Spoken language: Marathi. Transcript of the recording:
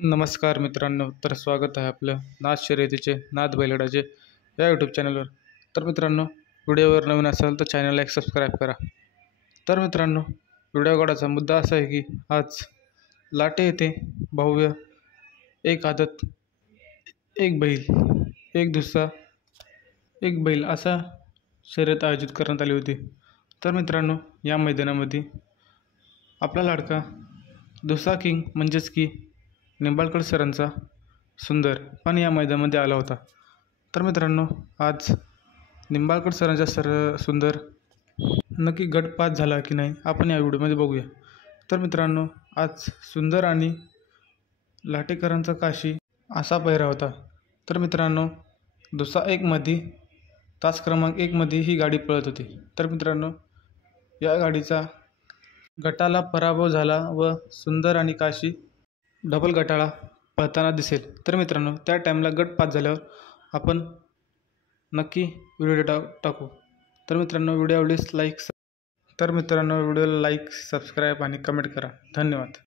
नमस्कार मित्रांनो, तर स्वागत आहे आपलं नाद शर्यतीचे नाद बैलगाडाचे या यूट्यूब चॅनलवर. तर मित्रांनो, व्हिडिओवर नवीन असाल तर चॅनलला एक सबस्क्राईब करा. तर मित्रांनो, व्हिडिओ काढायचा मुद्दा असा आहे की आज लाटे येथे भव्य एक आदत एक बैल एक दुसरा एक बैल असा शर्यत आयोजित करण्यात आली होती. तर मित्रांनो, या मैदानामध्ये आपला लाडका दुसरा किंग म्हणजेच की निंबाळकर सरांचा सुंदर पण या मैदानामध्ये आला होता. तर मित्रांनो, आज निंबाळकर सरांचा सुंदर नक्की गट पास झाला की नाही आपण या व्हिडिओमध्ये बघूया. तर मित्रांनो, आज सुंदर आणि लाटेकरांचा काशी असा पहिरा होता. तर मित्रांनो, दुसरा एकमध्ये तास क्रमांक 1मध्ये ही गाडी पळत होती. तर मित्रांनो, या गाडीचा गटाला पराभव झाला व सुंदर आणि काशी डबल गटाला पळताना दिसेल. तर मित्रांनो, त्या टाईमला गट पास झाल्यावर आपण नक्की व्हिडिओ टाकू. तर मित्रांनो, व्हिडिओला लाईक सबस्क्राईब आणि कमेंट करा. धन्यवाद.